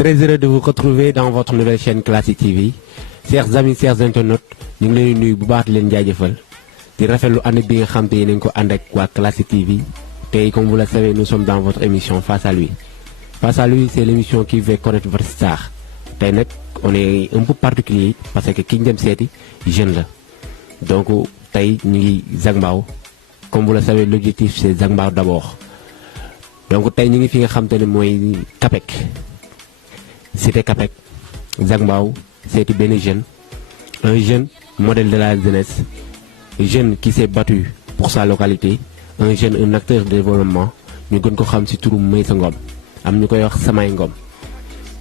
Très heureux de vous retrouver dans votre nouvelle chaîne Classic TV. Chers amis, chers internautes, ñu ngi leen di nuyu bu baax di leen jaajëfal di rafetlu ànd bi nga xam te nañ ko ànd ak waa Classic TV. Tey comme vous le savez, nous sommes dans votre émission Face à lui. Face à lui, c'est l'émission qui veut connaître votre star. Tey nag on est un peu particulier parce que ki ñu dem seeti jeune la. Donc tey ñu ngi Zac Mbao. Comme vous le savez, l'objectif c'est Zac Mbao d'abord. Donc tey ñu ngi fi nga xam te ne mooy Capec. C'était Capec. Zac Mbao seeti benn jeune. Un jeune modèle de la jeunesse. Un jeune qui s'est battu pour sa localité. Un jeune, un acteur de développement. Ñu gën ko xam ci turu Meissa Ngom. Am ñu koy wax Samay Ngom.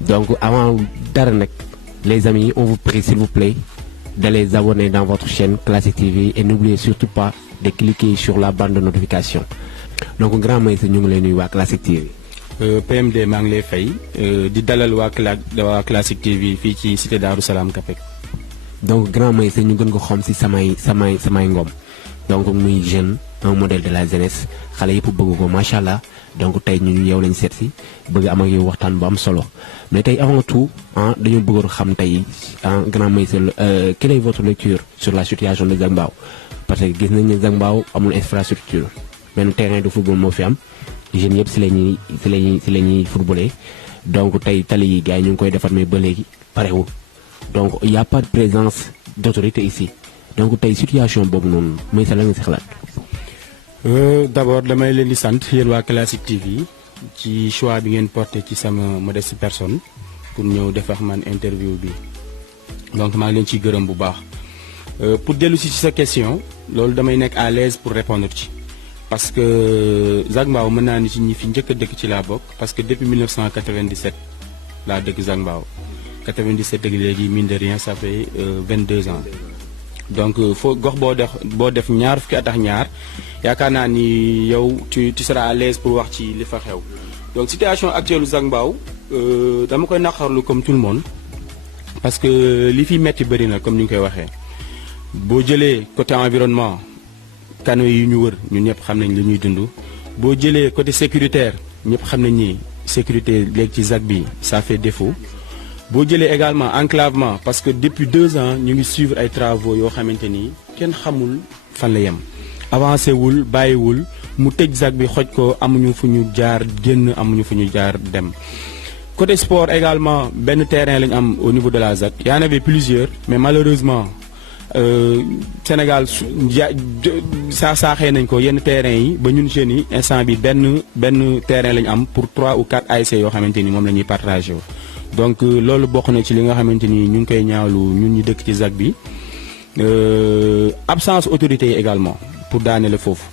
Donc avant dara nag, les amis, on vous prie s'il vous plaît d'aller vous abonner dans votre chaîne Classic TV et n'oubliez surtout pas de cliquer sur la bande de notification. Donc grand Meissa ñu ngi lay nuyu waa Classic TV. PMD maa ngi lay fay di dalal waa Classic TV fii ci cité Darou Salam Capec. Donc grand Meissa ñu gën ko xam ci Samay Ngom. Donc muy jeune, un modèle de la jeunesse xale yëpp bëgg ko macha allah donc tey ñu yow lañ seet si bëgg am ak yow waxtaan bu am solo mais tey avant tout dañoo bëggoon xam tey grand Meissa quelle est votre lecture sur la situation de Zac Mbao parce que gis nañ ne Zac Mbao amul infrastructure benn terrain de football moo fi am jeunes yëpp si la ñuy footballé donc tey tali yi gars yi ñu ngi koy defar mais ba léegi parewul donc il y a pas de présence d'autorité ici donc tey situation boobu noonu Meissa la nga si xalaat. D'abord damay leen di sant yéen waa Classic TV ci choix bi ngeen porté ci sama modeste personne pour ñëw def ak man interview bi donc maa ngi leen ciy gërëm bu baax pour dellu si ci sa question loolu damay nekk à l'aise pour répondre ci parce que Zac Mbao mën naa ni ci ñi fi njëkk a dëkk ci laa bokk parce que depuis 1997 laa dëkk Zac Mbao 97 ak léegi mine de rien ça fait 22 ans. Donc foo gox boo def ñaar fukki at ak ñaar yaakaar naa ni yow tu seras à l'aise pour wax ci li fa xew donc situation actuelle Zac Mbao dama koy naqarlu comme tout le monde parce que li fi metti bëri na comme ni ñu koy waxee boo jëlee côté environnement canaux yi ñu wër ñun ñëpp xam nañ li ñuy dund boo jëlee côté sécuritaire ñëpp xam nañ ni sécurité léegi ci Zac bi ça fait défaut. boo jëlee également enclavement parce que depuis 2 ans ñu ngi suivre ay travaux yoo xamante ni kenn xamul fan la yem avancé wul bàyyiwul mu tëj Zac bi xoj ko amuñu fu ñu jaar génn amuñu fu ñu jaar dem. côté sport également benn terrain lañu am au niveau de la Zac y en avait plusieurs mais malheureusement Sénégal saaxee nañ ko yenn terrain yi ba ñun jeunes yi instant bi benn terrain lañu am pour 3 ou 4 ASC yoo xamante ni moom la ñuy partagé donc loolu bokk na ci li nga xamante ni ñu ngi koy ñaawlu ñun ñu dëkk ci Zac bi absence autorité yi également pour daanele foofu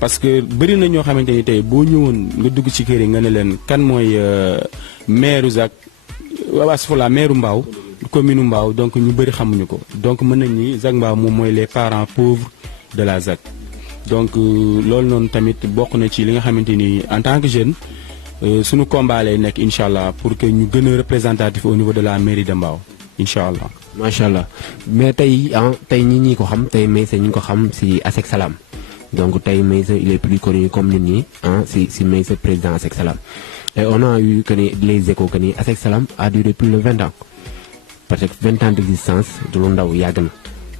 parce que bëri na ñoo xamante ni tey boo ñëwoon nga dugg ci kër yi nga ne leen kan mooy maire Zac asfala maire Mbao commune Mbao donc ñu bëri xamuñu ko donc mën nañ ni Zac Mbao moom mooy les parents pauvres de la Zac donc loolu noonu tamit bokk na ci li nga xamante ni en tant que jeune suñu combat lay nekk incha allah pour que ñu gën a représentatif au niveau de la mairie de Mbao incha allah. macha allah mais tey ñi ko xam tey Meissa ñu ngi ko xam si Asec Salam donc tey Meissa il est plus connu comme nit ñi si Meissa président Asec Salam et on a eu que ni les échos que ni Asec Salam a duré plus de 20 ans parce que 20 ans d'existence du lu ndaw yàgg na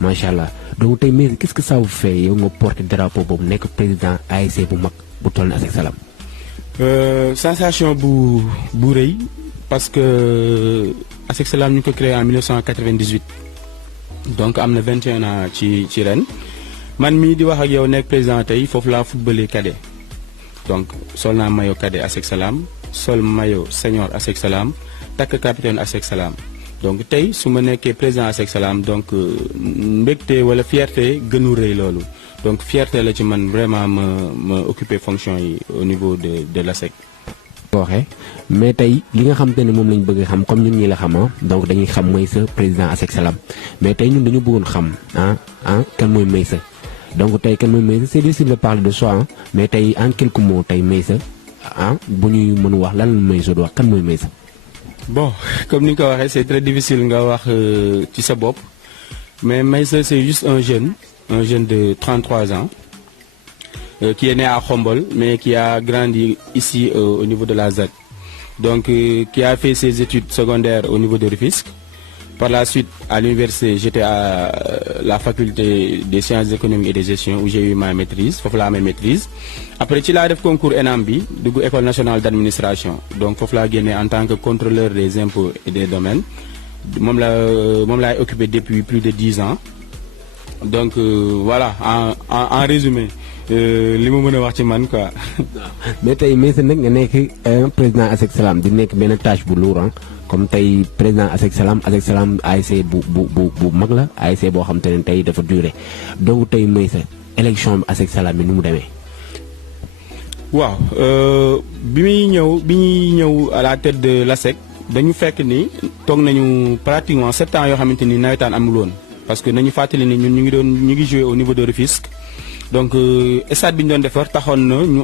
macha allah donc tey Meissa qu'est-ce que ça vous fait yow nga porter drapeau boobu nekk président ASC bu mag bu toll na Asec Salam. Sensation bu rëy parce que Asec Salam ñu ko créé en 1998 donc am na 21 ans ci ren man mii di wax ak yow nekk président tey foofu laa footballé cadet donc sol naa maillot cadet Asec Salam sol maillot senior Asec Salam takk capitaine Asec Salam donc tey su ma nekkee président Asec Salam donc mbégte wala fierté gënu rëy loolu. donc fierté la ci man vraiment ma occuper fonction yi au niveau de l'ASEC. waxee mais tey li nga xam te ne moom lañ bëgg xam comme ñun ñi la xam donc dañuy xam Meissa président Asec Salam mais tey ñun dañu bëggoon xam kan mooy Meissa donc tey kan mooy Meissa c'est difficile de parler de soi mais tey en quelques mots tey Meissa bu ñuy mën wax lan la Meissa di wax kan mooy Meissa. bon comme ni nga ko waxee c'est très difficile nga wax ci sa bopp mais Meissa c'est juste un jeune de 33 ans qui est né à Khombole mais qui a grandi ici au niveau de la Zac donc qui a fait ses études secondaires au niveau de Rufisque. Par la suite, à l'université, j'étais à la faculté des sciences économiques et de gestion où j'ai eu ma maîtrise, foofu laa amee maîtrise. Après ci laa def concours ENAM bi dugg école nationale d'administration, donc foofu laa génnee en tant que contrôleur des impôts et des domaines. moom laay occupé depuis plus de 10 ans. Donc voilà, en résumé li ma mën a wax ci man quoi. mais tey mais nag nga nekk président ASEC Salam di nekk benn tâche bu lourd comme tey président ASEC Salam ASC bu mag la ASC boo xam te ne tey dafa duré donc tey mooy sa élection ASEC Salam bi nu mu demee. waaw bi ñuy ñëw à la tête de l'ASEC dañu fekk ni toog nañu pratiquement 7 ans yoo xamante ni nawetaan amul woon. parce que nañu fàttali ni ñun ñu ngi joué au niveau de Rufisque donc stade bi ñu doon defar taxoon na ñu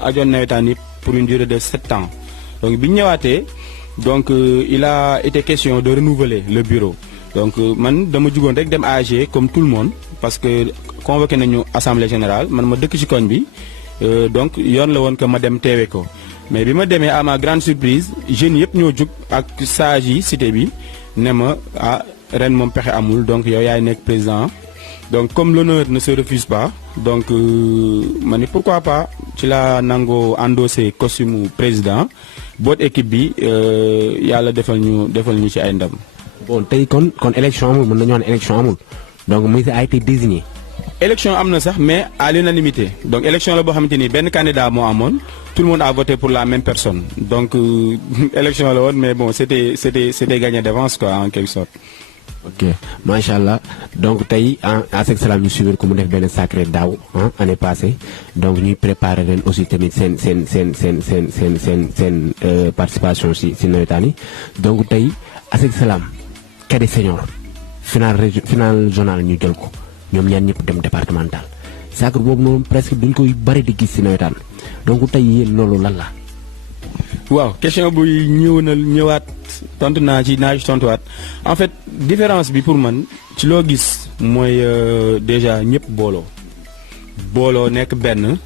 ajoon nawetaan yi pour une durée de 7 ans donc bi ñu ñëwaatee donc il a été question de renouveler le bureau donc man dama jugoon rek dem AG comme tout le monde parce que convoqué nañu assemblée générale man ma dëkk ci koñ bi donc yoon la woon que ma dem teewe ko mais bi ma demee à ma grande surprise jeunes yëpp ñoo jug ak sage yi cité bi ne ma ren moom pexe amul donc yow yaay nekk président donc comme l'honneur ne se refuse pas donc ma ni pourquoi pas ci la nangoo endossé costume président boot équipe bi yàlla defal ñu ci ay ndam. bon tey kon élection amul mën nañu wax ne élection amul donc Moïse a été désigné. élection am na sax mais à l'unanimité donc élection la boo xamante ni benn candidat moo amoon tout le monde a voté pour la même personne donc élection la woon mais bon c'était gagné d'avance quoi en quelque sorte. ok macha allah donc tey ASEC Salam ñu suivre ko mu def benn sacré daaw année passée donc ñuy préparer ren aussi tamit seen participation si nawetaan yi donc tey ASEC Salam cadet senior final zonal ñu jël ko ñoom ñaan ñëpp dem départemental sacre boobu noonu presque duñ koy bari di gis si nawetaan donc tey yéen loolu lan la. waaw question buy ñëwaat tontu naa ci tontuwaat en fait différence bi pour man ci loo gis mooy déjà ñëpp booloo nekk benn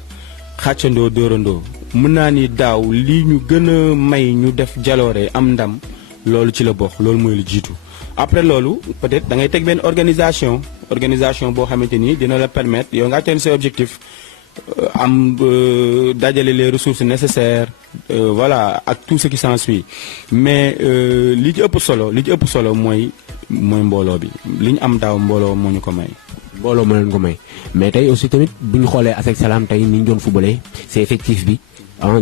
xàccandoo dóorandoo mën naa ni daaw lii ñu gën a may ñu def jaloore am ndam loolu ci la bokk loolu mooy lu jiitu après loolu peut-être da ngay teg benn organisation boo xamante ni dina la permettre yow nga atteindre ses objectifs am dajale les ressources nécessaires voilà ak tout ce qui s'ensuit mais li ci ëpp solo mooy mbooloo bi li ñu am daaw mbooloo moo ñu ko may. mbooloo moo leen ko may mais tey aussi tamit bu ñu xoolee ASEC Salam tey ni ñu doon footballé c'est effectif bi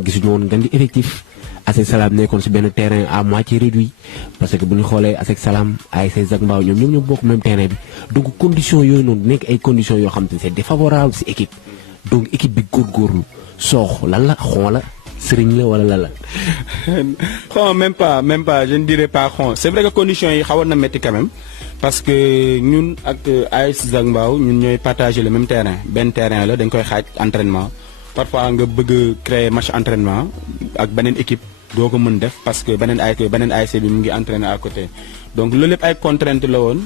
gisuñu woon gan di effectif ASEC Salam nekkoon si benn terrain à moitié réduit parce que bu ñu xoolee ASEC Salam ASC Zac Mbao ñoom ñoo bokk même terrain bi donc conditions yooyu noonu nekk ay conditions yoo xam te ne c'est défavorable si équipe. donc équipe bi góorgóorlu soox lan la xon la sëriñ la wala lan la. xon même pas je ne dirais pas xon c'est vrai que conditions yi xawoon na métti quand même parce que ñun ak AS Zac Mbao ñun ñooy partager le même terrain benn terrain la dañ koy xaaj entraînement parfois nga bëgg créer match entraînement ak beneen équipe doo ko mën def parce que beneen ASC bi mu ngi entraîner à côté donc loolu lépp ay contraintes la woon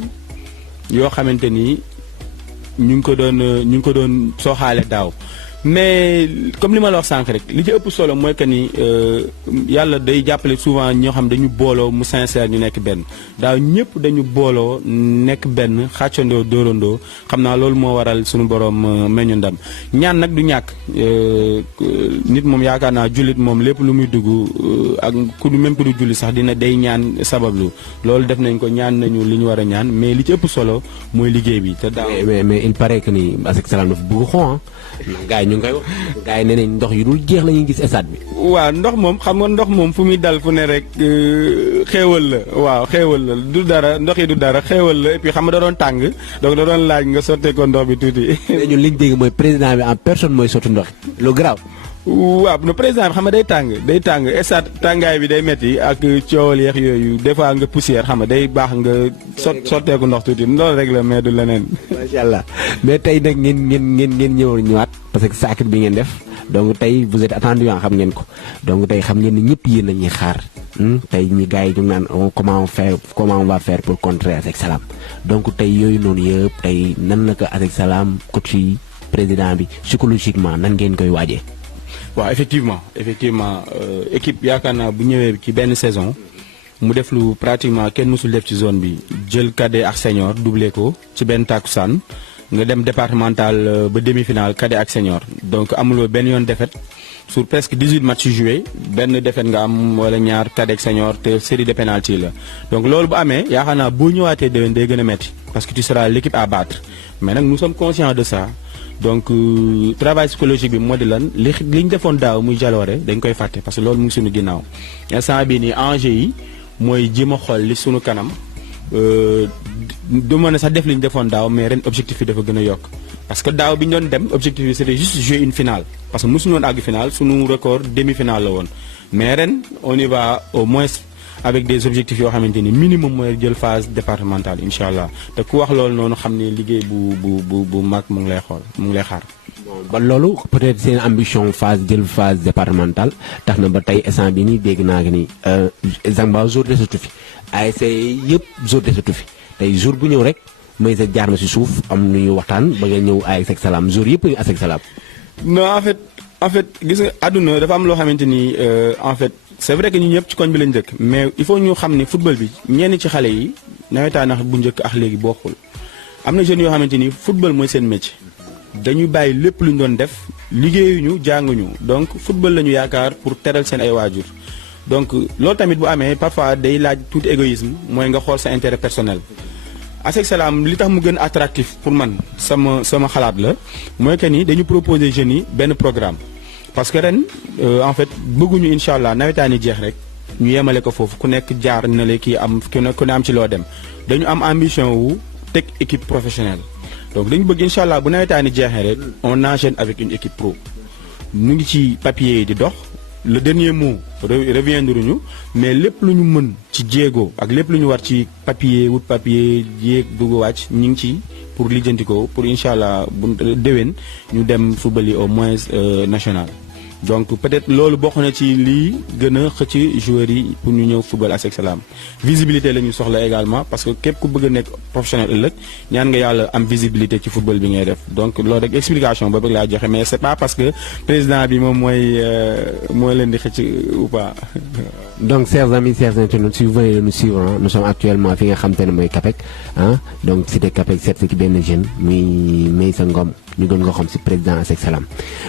yoo xamante ni ñu ngi ko doon sooxaale daaw mais comme li ma la wax sànq rek li ci ëpp solo mooy que ni yàlla day jàppale souvent ñoo xam dañu booloo mu sincère ñu nekk benn daaw ñëpp dañu booloo nekk benn xàccandoo dóorandoo xam naa loolu moo waral suñu borom meñu ndam ñaan nag du ñàkk nit moom yaakaar naa jullit moom lépp lu muy dugg ak ku du jullit sax dina day ñaan sabablu loolu def nañ ko ñaan nañu li ñu war a ñaan mais li ci ëpp solo mooy liggéey bi te daaw mais il paraît que ni ASEC Salam dafa bëgg xon gars yi ñu ngi koy wax gars yi nee nañ ndox yu dul jeex la ñuy gis stade bi. waaw ndox moom xam nga ndox moom fu muy dal fu ne rek xéewal la waaw xéewal la du dara ndox yi du dara xéewal la et puis xam nga da doon tàng donc da doon laaj nga sottee ko ndox bi tuuti. mais ñun liñ dégg mooy président bi en personne mooy sotti ndox lu grave. waaw no président bi xam nga day tàng stade tàngaay bi day metti ak coowal yeex yooyu des fois nga poussière xam nga day baax nga sotteeku ndox tuuti loolu rek la mais du leneen. macha allah mais tey nag ngeen ñëwaat parce que sacre bi ngeen def donc tey vous êtes attendu xam ngeen ko donc tey xam ngeen ni ñëpp yéen a ñuy xaar tey ñi gars yi ñu naan comment on va faire pour contrer ASEC Salam donc tey yooyu noonu yëpp tey nan la ko ASEC Salam coach yi président bi psychologiquement nan ngeen koy waajee. waaw effectivement équipe yaakaar naa bu ñëwee ci benn saison mu def lu pratiquement kenn mësul def ci zone bi jël cadet ak senior doublé ko ci benn takkusaan nga dem départemental ba demi-finale cadet ak senior donc amuloo benn yoon défaite sur presque 18 matchs joués benn défaite nga am wala ñaar cadet ak senior te série de penalty la donc loolu bu amee yaakaar naa boo ñëwaatee déwén day gën a metti parce que tu seras l'équipe à battre mais nag nous sommes conscients de ça donc travail psychologique bi moo di lan li ñu defoon daaw muy jaloore dañ koy fàtte parce que loolu mu ngi suñu ginnaaw instant bii nii enjeu yi mooy jéem a xool li suñu kanam du mën a sax def li ñu defoon daaw mais ren objectif yi dafa gën a yokk parce que daaw bi ñu doon dem objectif bi c'était juste jouer une finale parce que mosuñu woon àgg finale suñu record demi-finale la woon mais ren on y va au moins avec des objectifs yoo xamante ni minimum mooy jël phase départementale incha allah te ku wax loolu noonu xam ne liggéey bu mag mu ngi lay xool mu ngi lay xaar. bon ba loolu peut-être seen ambition jël phase départementale tax na ba tey instant bi nii dégg naa ni Zac Mbao jour desatu fi ASC yëpp jour desatu fi tey jour bu ñëw rek may sa jaar na si suuf am nu ñu waxtaan ba nga ñëw ASC Salam jour yëpp ñu ASC Salam. non en fait gis nga àdduna dafa am loo xamante ni en fait. c'est vrai que ñu ñëpp ci koñ bi lañ dëkk mais il faut ñu xam ne football bi ñenn ci xale yi nawetaan bu njëkk ak léegi bokkul am na jeunes yoo xamante ni football mooy seen métier dañu bàyyi lépp lu ñu doon def liggéeyuñu jànguñu donc football la ñu yaakaar pour teral seen ay waajur donc loolu tamit bu amee parfois day laaj tuuti égoïsme mooy nga xool sa intérêt personnel. ASC Salam li tax mu gën attractif pour man sama xalaat la mooy que ni dañu proposer jeunes yi benn programme. parce que ren en fait bëgguñu incha allah nawetaani jeex rek ñu yemale ko foofu ku nekk jaar na la kii am ku ne am ci loo dem dañu am ambition wu teg équipe professionnelle donc dañu bëgg incha allah bu nawetaani jeexee rek on enchaîne avec une équipe pro ñu ngi ci papier yi di dox le dernier mot reviendra ñu mais lépp lu ñu mën ci jéego ak lépp lu ñu war ci papier wut papier yéeg dugg wàcc ñu ngi ci pour lijjanti ko pour incha allah bu déwén ñu dem football yi au moins national donc peut-être loolu bokk na ci lii gën a xëcc joueurs yi pour ñu ñëw football ASC Salam visibilité la ñu soxla également parce que képp ku bëgg a nekk professionnel ëllëg ñaan nga yàlla am visibilité ci football bi ngay def donc loolu rek explication boobu laa joxe mais c'est pas parce que président bi moom mooy leen di xëcc ou pas. donc chers amis chers internautes si vous venez de nous suivre nous sommes actuellement fi nga xam te ne mooy Capec donc cité Capec seet si benn jeune muy Meissa Ngom ñu gën nga xam si président ASC Salam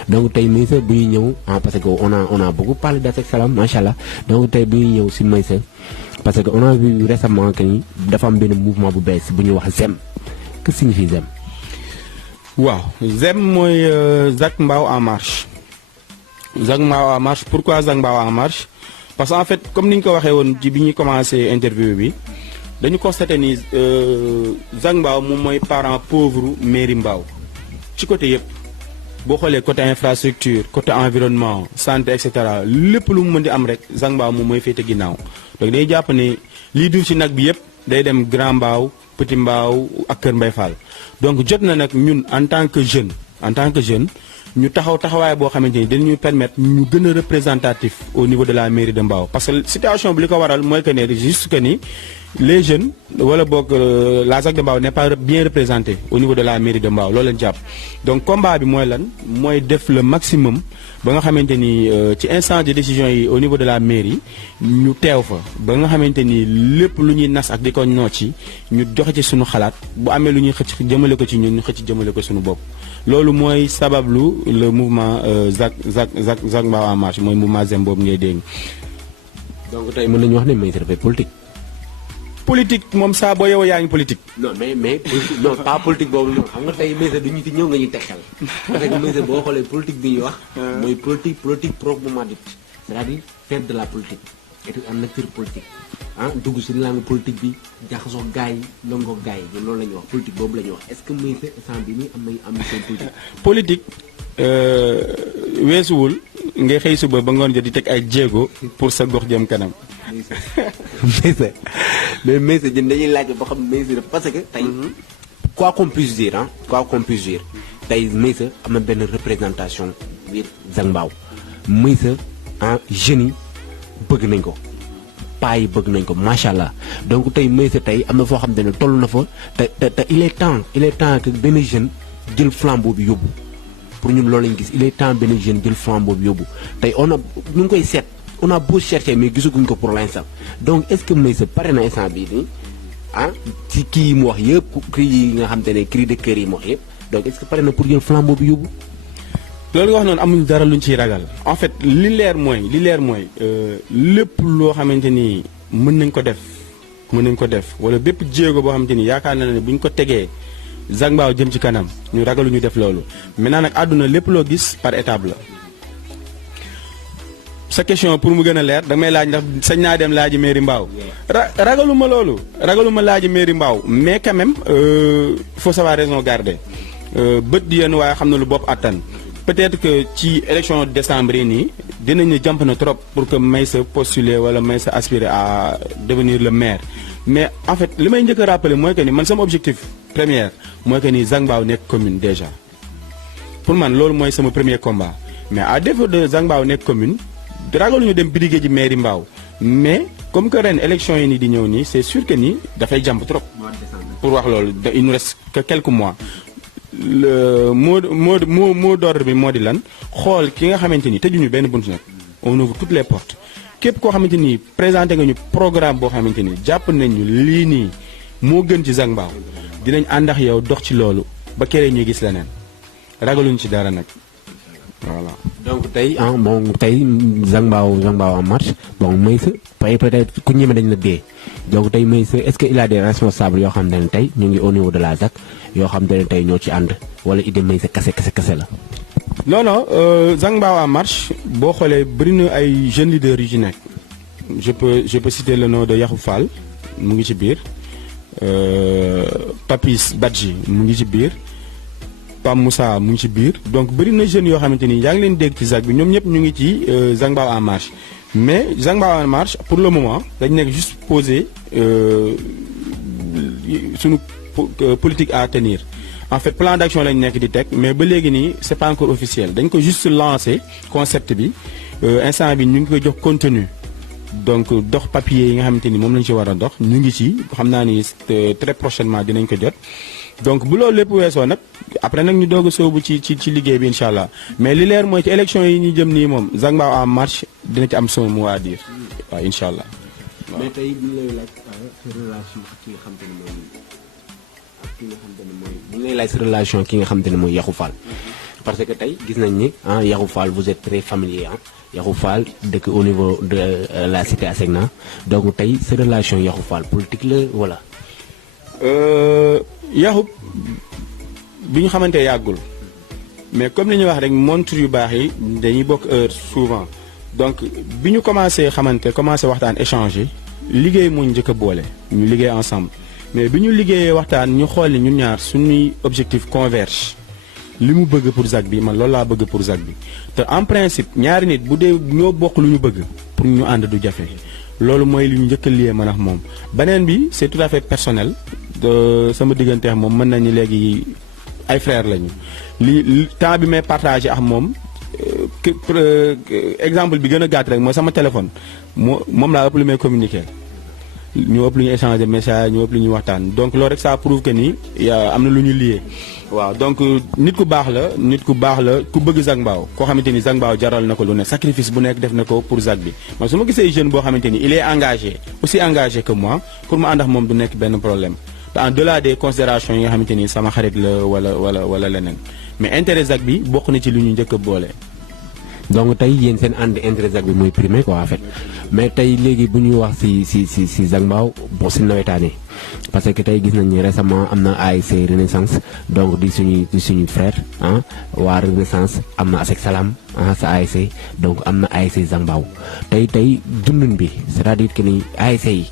donc tey Meissa bu ñu ñëw parce que on a beaucoup parlé d'ASC Salam macha allah donc tey bu ñu ñëw si Meissa parce que on a vu récemment que ni dafa am benn mouvement bu bees bu ñuy wax ZEM que signifie ZEM. waaw ZEM mooy Zac Mbao en marche Zac Mbao en marche pourquoi Zac Mbao en marche parce que en fait comme ni ñu ko waxee woon ci bi ñuy commencé interview bi dañu constaté ni Zac Mbao moom mooy parent pauvre mairie Mbao ci côté yëpp boo xoolee côté infrastructure côté environnement santé et cetera lépp lu mu mën di am rek Zac Mbao moom mooy féete ginnaaw donc day jàpp ne lii dur ci nag bi yëpp day dem Grand Mbao Petit Mbao ak Kër Mbaye Fall donc jot na nag ñun en tant que jeune ñu taxawaay boo xamante ni dañuy permettre ñu gën a représentatif au niveau de la mairie de Mbao parce que situation bi li ko waral mooy que ne juste que ni les jeunes wala boog la ZAC de Mbao n'est pas bien représentée au niveau de la mairie de Mbao loolu lañ jàpp donc combat bi mooy lan mooy def le maximum ba nga xamante ni ci instance de décision yi au niveau de la mairie ñu teew fa ba nga xamante ni lépp lu ñuy nas ak di ko noo ci ñu joxe ci suñu xalaat bu amee lu ñuy xëcc jëmale ko ci ñun ñu xëcc jëmale ko suñu bopp loolu mooy sabablu le mouvement Zac Mbao en marche mooy mouvement ZEM boobu ngay dégg. donc tey mën nañu wax ne Meissa dafay politique moom saa boo yow yaa ngi politique. non mais non pas politique boobu noonu xam nga tey Meissa du ñu ci ñëw nga ñuy teg xel. parce que Meissa boo xoolee politique bi ñuy wax. mooy politique proprement dite c'est-à-dire faire de la politique être un acteur politique dugg si langue politique bi jaxasoo gars yi lëngoo gars yi loolu la ñuy wax politique boobu la ñuy wax est-ce que Meissa instant bi nii am nañu ambition politique. weesuwul ngay xëy suba ba ngoon jot di teg ay jéego pour sa gox jëm kanam. Meissa mais Meissa jën dañuy laaj ba xam Meissa parce que tey quoi qu'on puisse dire tey Meissa am na benn représentation biir Zac Mbao Meissa jeunes yi bëgg nañ ko paa yi bëgg nañ ko macha allah donc tey Meissa tey am na foo xam ne toll na fa te il est temps que benn jeune jël flambeau bi yóbbu pour ñun loolu lañ gis il est temps benn jeune jël flambeau boobu yóbbu tey ñu ngi koy seet on a beau chercher mais gisaguñ ko pour l'instant donc est-ce que Meissa pare na instant bii nii ci kii yi mu wax yëpp cri yi nga xam te ne cri de cœur yi mu wax yëpp donc est-ce que pare na pour jël flambeau bi yóbbu. loolu nga wax noonu amuñu dara luñ ciy ragal en fait li leer mooy lépp loo xamante ni mën nañ ko def wala bépp jéego boo xamante ni yaakaar na ne buñ ko tegee Zac Mbao jëm ci kanam ñu ragaluñu def loolu maintenant nag àdduna lépp loo gis par étape la. sa question pour mu gën a leer damay laaj ndax sañ naa dem laaji mairie Mbao ragaluma laaji mairie Mbao mais quand même faut savoir raison garder bët di yéen waaye xam na lu bopp attan peut-être que ci élection décembre yi nii dinañu jàmp na trop pour que Meissa postuler wala Meissa aspirer à devenir le maire mais en fait li may njëkk a rappeler mooy que ni man sama objectif premier mooy que ni Zac Mbao nekk commune déjà pour man loolu mooy sama premier combat mais à défaut de Zac Mbao nekk commune ragaluñu dem briguer ji mairie Mbao mais comme que ren élection yi nii di ñëw nii c'est sûr que ni dafay jàmp trop pour wax loolu il nous reste que quelques mois le mot d'ordre bi moo di lan xool ki nga xamante ni tëjuñu benn bunt nag on ouvre toutes les portes képp koo xamante ni présenté nga ñu programme boo xamante ni jàpp nañu lii nii moo gën ci Zac Mbao dinañ ànd ak yow dox ci loolu ba kere ñuy gis leneen ragaluñu ci dara nag voilà. donc tey tey Zac Mbao en marche bon Meissa peut-être ku ñeme dañ la dee donc tey Meissa est-ce que il a des responsables yoo xam ne tey ñu ngi au niveau de la Zac yoo xam ne tey ñoo ci ànd wala idée Meissa kase la. non Zac Mbao en marche boo xoolee bëri na ay jeunes leaders yu ci nekk je peux citer le nom de Yaxu Fall mu ngi ci biir Papis Badji mu ngi ci biir. Pam Moussa mu ngi ci biir donc bëri na jeunes yoo xamante ni yaa ngi leen dégg ci Zac bi ñoom ñëpp ñu ngi ci Zac Mbao en marche mais Zac Mbao en marche pour le moment dañ nekk juste poser suñu politique à tenir en fait plan d'action lañ nekk di teg mais ba léegi nii c'est pas encore officiel dañ ko juste lancer concept bi instant bi ñu ngi koy jox contenu donc dox papier yi nga xamante ni moom lañ ci war a dox ñu ngi ci xam naa ni très prochainement dinañ ko jot. donc bu loolu lépp weesoo nag après nag ñu doog a sóobu ci liggéey bi incha allah mais li leer mooy ci élection yi ñu jëm nii moom Zac Mbao en marche dina ci am son mot à dire waaw incha allah. mais tey bu ñu lay laaj sa relation ki nga xam te ne mooy bu ñu lay laaj sa relation ki nga xam te ne mooy Yaxu Fall. parce que tey gis nañ ni Yaxu Fall vous êtes très familier Yaxu Fall dëkk au niveau de la cité Asegna donc tey sa relation Yaxu Fall politique la wala. Yaxu bi ñu xamante yàggul mais comme li ñuy wax rek montre yu baax yi dañuy bokk heure souvent donc bi ñu commencé waxtaan échanger liggéey moo ñu njëkk a boole ñu liggéey ensemble mais bi ñu liggéeyee waxtaan ñu xool ni ñun ñaar suñuy objectif converge li mu bëgg pour Zac bi man loolu laa bëgg pour Zac bi te en principe ñaari nit bu dee ñoo bokk lu ñu bëgg pour ñu ànd du jafe loolu mooy li ñu njëkk a lié man ak moom beneen bi c'est tout à fait personnel sama diggante ak moom mën nañu léegi ay frères lañu li temps bi may partagé ak moom exemple bi gën a gàtt rek mooy sama téléphone moom laa ëpp lu may communiquer ñu ëpp lu ñu échanger message ñu ëpp lu ñuy waxtaan donc loolu rek ça prouve que ni am na lu ñu lié. waaw donc nit ku baax la ku bëgg Zac Mbao koo xamante ni Zac Mbao jaral na ko lu ne sacrifice bu nekk def na ko pour Zac bi man su ma gisee jeune boo xamante ni il est engagé aussi engagé que moi pour ma ànd ak moom du nekk benn problème te en delà des considérations yi nga xamante ni sama xarit la wala leneen mais intérêt Zac bi bokk na ci lu ñu njëkk a boole. donc tey yéen seen ànd intérêt Zac bi mooy primé quoi en fait mais tey léegi bu ñuy wax si Zac Mbao bon si nawetaane parce que tey gis nañ ni récemment am na ASC Renaissance donc di suñuy frère waa Renaissance am na Asec Salam sa ASC donc am na ASC Zac Mbao tey dundun bi c'est-à-dire que ni ASC yi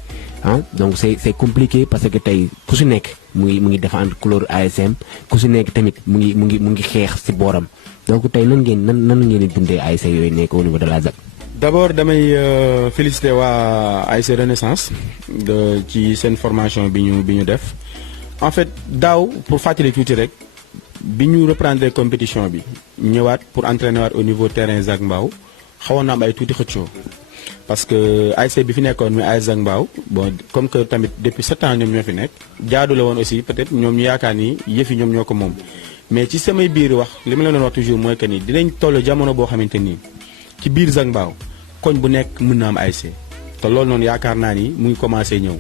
donc c'est compliqué parce que tey ku si nekk mu ngi défendre couleur ASM ku si nekk tamit mu ngi xeex si booram donc tey nan ngeen di dundee ASC yooyu nekk au niveau de la Zac. d'abord damay féliciter waa ASC Renaissance ci seen formation bi ñu def en fait daaw pour fàttali tuuti rek bi ñu reprendre compétition bi ñëwaat pour entraîner waat au niveau terrain Zac Mbao xawoon na am ay tuuti xëccoo parce que ASC bi fi nekkoon muy ASC Zac Mbao bon comme que tamit depuis 7 ans ñoom ñoo fi nekk jaadu la woon aussi peut-être ñoom ñu yaakaar ni yëf yi ñoom ñoo ko moom mais ci samay biir wax li ma la doon wax toujours mooy que ni dinañ toll jamono boo xamante ni ci biir Zac Mbao koñ bu nekk mën na am ASC te loolu noonu yaakaar naa ni mu ngi commencé ñëw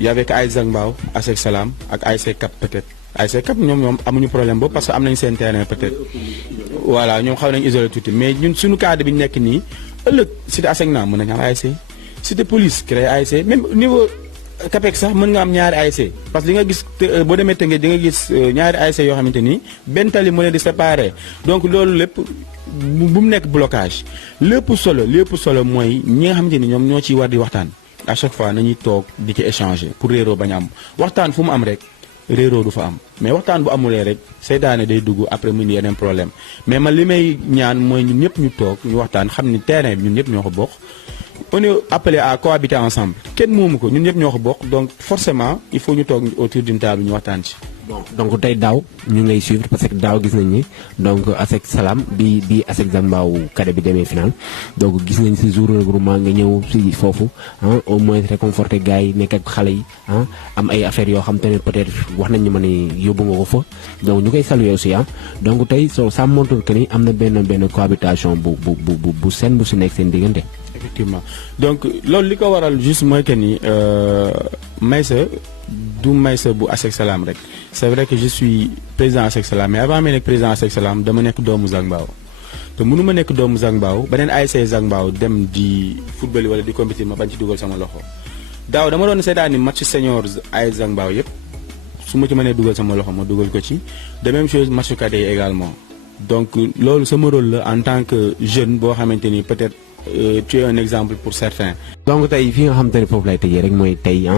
y avait que ay Zac Mbao ASC Salam ak ASC Cap peut-être ASC Cap ñoom amuñu problème boobu parce que am nañ seen terrain peut-être voilà ñoom xaw nañ isolé tuuti mais ñun suñu cadre bi ñu nekk nii ëllëg cité ASECNA mën nañu am ASC cité police créé ASC même niveau CAPEX sax mën nga am ñaari ASC parce que di nga gis boo demee Tëngéej di nga gis ñaari ASC yoo xamante ni benn tali mu leen di séparé donc loolu lépp bu mu nekk blocage lépp solo mooy ñi nga xamante ni ñoom ñoo ciy war di waxtaan à chaque fois nañuy toog di ci échanger pour réeroo bañ a am waxtaan fu mu am rek réeroo du fa am mais waxtaan bu amulee rek seytaane day dugg après mu indi yeneen problème mais man li may ñaan mooy ñun ñëpp ñu toog ñu waxtaan xam ni terrain bi ñun ñëpp ñoo ko bokk. On est appelé à cohabiter ensemble kenn moomu ko ñun ñëpp ñoo ko bokk donc forcément il faut ñu toog autour d'une table ñu waxtaan ci. bon donc tey daaw ñu ngi lay suivre parce que daaw gis nañ ni donc ASC Salam bi ASC Zac Mbao cadet bi demee final donc gis nañ si jour regroupement nga ñëw si foofu au moins réconforter gars yi nekk ak xale yi am ay affaires yoo xam te ne peut-être wax nañ ñu ma ne yóbbu nga ko fa donc ñu koy saluer aussi donc tey ça montre que ni am na benn cohabitation bu seen bu si nekk seen diggante. Effectivement donc loolu li ko waral juste mooy que ni Meissa du Meissa bu ASC Salam rek c'est vrai que je suis président ASC Salam mais avant may nekk président ASC Salam dama nekk doomu Zac Mbao te mënu ma nekk doomu Zac Mbao beneen ASC Zac Mbao dem di football wala di compétir ma bañ ci dugal sama loxo daaw dama doon seetaan ni match senior ASC Zac Mbao yëpp su ma ci mënee dugal sama loxo ma dugal ko ci de même chose match cadet yi également donc loolu sama rôle la en tant que jeune boo xamante ni peut-être tu es un exemple pour certains. donc tey fi nga xamante ne foofu lay tëjee rek mooy tey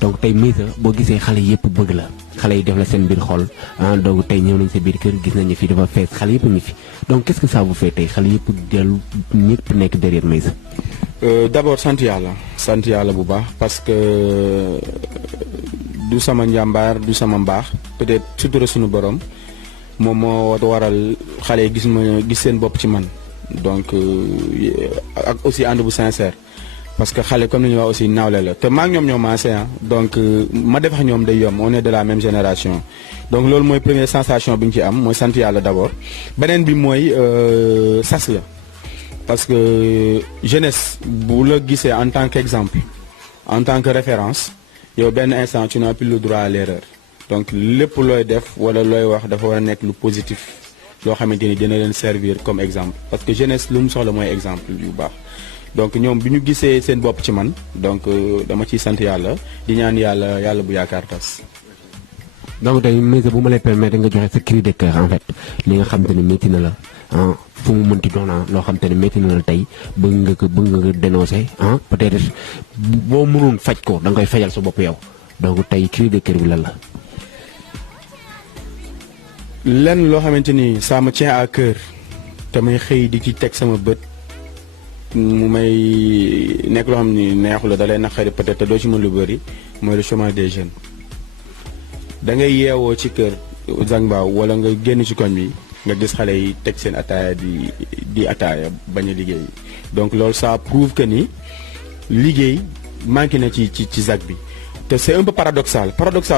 donc tey Meissa boo gisee xale yëpp bëgg la xale yi def la seen biir xol donc tey ñëw nañ sa biir kër gis nañu fi dafa fees xale yëpp ngi fi donc qu'est-ce que ça vous fait tey xale yëpp dellu ñëpp nekk derrière Meissa. D'abord sant yàlla bu baax parce que du sama njàmbaar du sama mbaax peut-être surtout suñu borom moom moo waral xale yi gis seen bopp ci man. donc ak aussi ànd bu sincère parce que xale comme ni ñu wax aussi nawle la te maa ngi ñoom ñoo maase donc ma def ak ñoom day yomb on est de la même génération donc loolu mooy première sensation bi ñu ci am mooy sant yàlla d'abord beneen bi mooy sas la parce que jeunesse bu la gisee en tant qu'exemple en tant que référence yow benn instant tu n'as plus le droit à l'erreur donc lépp looy def wala looy wax dafa war a nekk lu positif loo xamante ni dina leen servir comme exemple parce que jeunesse lu mu soxla mooy exemple yu baax donc ñoom bi ñu gisee seen bopp ci man donc dama ciy sant yàlla di ñaan yàlla bu yaakaar tas. donc tey Meissa bu ma lay permettre nga joxe sa cri de cœur en fait li nga xamante ni métti na la fu mu mënti doon loo xamante ni métti na la tey bëgg nga dénoncer peut-être boo mënoon faj ko da nga koy fajal sa bopp yow donc tey cri de cœur bi lan la. lenn loo xamante ni ça me tient à cœur te may xëy di ci teg sama bët mu may nekk loo xam ni neexu la da lay naqari peut-être te doo ci mën lu bëri mooy le chômage des jeunes da ngay yeewoo ci kër Zac Mbao wala nga génn ci koñ bi nga gis xale yi teg seen ataaya di ataaya bañ a liggéey donc loolu ça prouve que ni liggéey manqué na ci Zac bi te c'est un peu paradoxal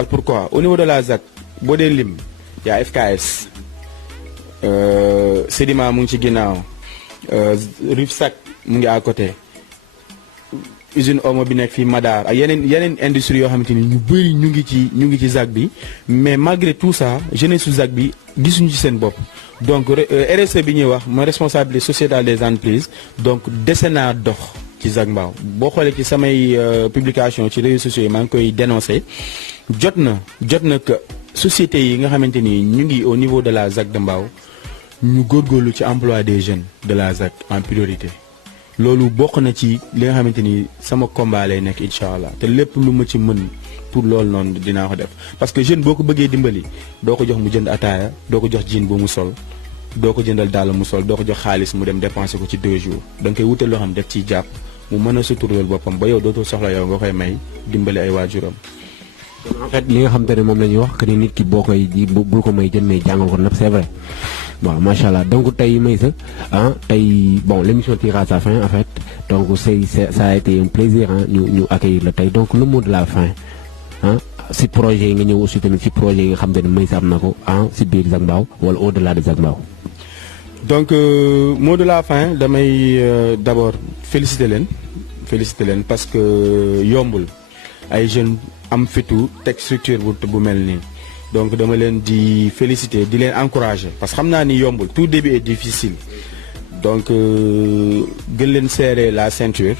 pourquoi au niveau de la Zac boo dee lim yaa FKS Sedima mu ngi ci ginnaaw Rufsac mu ngi à côté usine Omo bi nekk fii Madar ak yeneen industrie yoo xamante ni ñu bëri ñu ngi ci Zac bi mais malgré tout ça jeunesse su Zac bi gisuñu ci seen bopp donc RSE bi ñuy wax mooy responsabilité sociétale des entreprises donc dese naa dox ci Zac Mbao boo xoolee ci samay publication ci réseaux sociaux yi maa ngi koy dénoncer jot na que sociétés yi nga xamante ni ñu ngi au niveau de la Zac de Mbao ñu góorgóorlu ci emploi des jeunes de la Zac en priorité loolu bokk na ci li nga xamante ni sama combat lay nekk incha allah te lépp lu ma ci mën pour loolu noonu dinaa ko def parce que jeune boo ko bëggee dimbali doo ko jox mu jënd ataaya doo ko jox jean bu mu sol doo ko jëndal dàll mu sol doo ko jox xaalis mu dem dépenser ko ci 2 jours da nga koy wutal loo xam def ciy jàpp mu mën a suturlal boppam ba yow dootoo soxla yow nga koy may dimbali ay waajuram. en fait li nga xamante ne moom la ñuy wax que ni nit ki boo koy bul ko may jën mais jàngal ko nag c'est vrai waaw macha allah donc tey Meissa tey bon l'émission tire à sa fin en fait donc ça a été un plaisir ñu accueillir la tey donc le mot de la fin si projet yi nga ñëw aussi tamit si projet yi nga xam te ne Meissa am na ko si biir Zac Mbao wala au delà de Zac Mbao. donc mot de la fin damay d'abord féliciter leen parce que yombul ay jeunes am fitu teg structure bu mel nii donc dama leen di féliciter di leen encourager parce que xam naa ni yombul tout début est difficile donc gën leen serrer la ceinture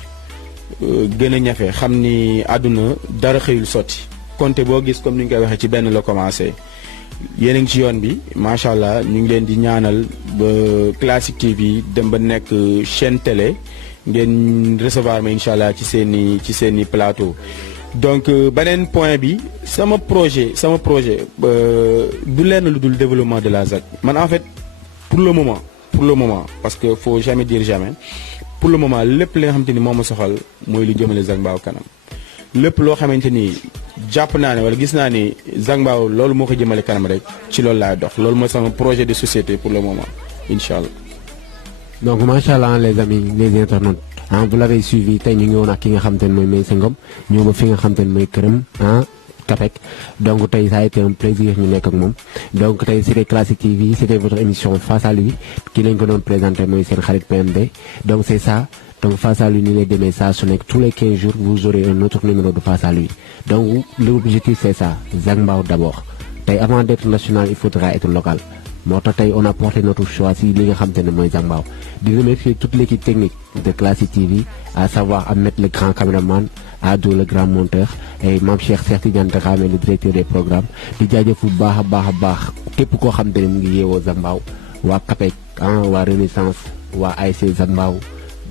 gën a ñafe xam ni àdduna dara xëyul sotti compte boo gis comme ni ñu koy waxee ci benn la commencé yéen a ngi ci yoon bi macha allah ñu ngi leen di ñaanal ba Classic TV dem ba nekk chaîne télé ngeen recevoir ma incha allah ci seeni plateau. donc beneen point bi sama projet du lenn lu dul développement de la ZAC man en fait pour le moment parce que faut jamais dire jamais pour le moment lépp li nga xamante ni moom ma soxal mooy lu jëmale Zac Mbao kanam lépp loo xamante ni jàpp naa ne wala gis naa ni Zac Mbao loolu moo ko jëmale kanam rek ci loolu laay dox loolu mooy sama projet de société pour le moment incha allah. donc macha allah les amis les internautes vous l'avez suivi tey ñu ngi woon ak ki nga xam te ne mooy Meissa Ngom ñëw ba fi nga xam te ne mooy këram Capec donc tey ça a été un plaisir ñu nekk ak moom donc tey c'était Classic TV c'était votre émission Face à lui ki lañ ko doon présenté mooy seen xarit PMB donc c'est ça donc Face à lui ni lay demee saa su nekk tous les 15 jours vous aurez un autre numéro de Face à lui donc l'objectif c'est ça Zac Mbao d'abord tey avant d'être national il faudra être local moo tax tey on a porté notre choix si li nga xam te ne mooy Zac Mbao di remercier toute l'équipe technique de Classic TV à savoir Ahmed le grand caméraman Ado le grand monteur et Mame Cheikh Tidiane Dramé le directeur des programmes di jaajëf bu baax a baax képp koo xam te ne mu ngi yeewoo Zac Mbao waa Capec waa Renaissance waa ASC Zac Mbao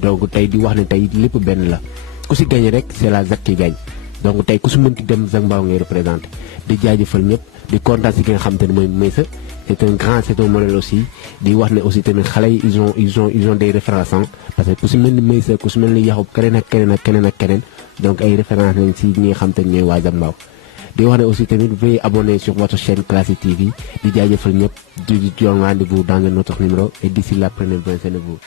donc tey di wax ne tey lépp benn la ku si gagné rek c'est la ZAC qui gagne donc tey ku si mënti dem Zac Mbao ngay représenté di jaajëfal ñëpp di kontaan si ki nga xam te ne mooy Meissa c'est un modèle aussi di wax ne aussi tamit xale yi ils ont des références parce que ku si mel ni Meissa ku si mel ni Yaxub keneen ak keneen donc ay références lañ si ñi nga xam te ne ñooy waa Zac Mbao di wax ne aussi tamit veuillez abonner sur votre chaîne Classic TV di jaajëfal ñëpp di jox rendez-vous dans un autre numéro et d'ici là prenez bien soin de vous.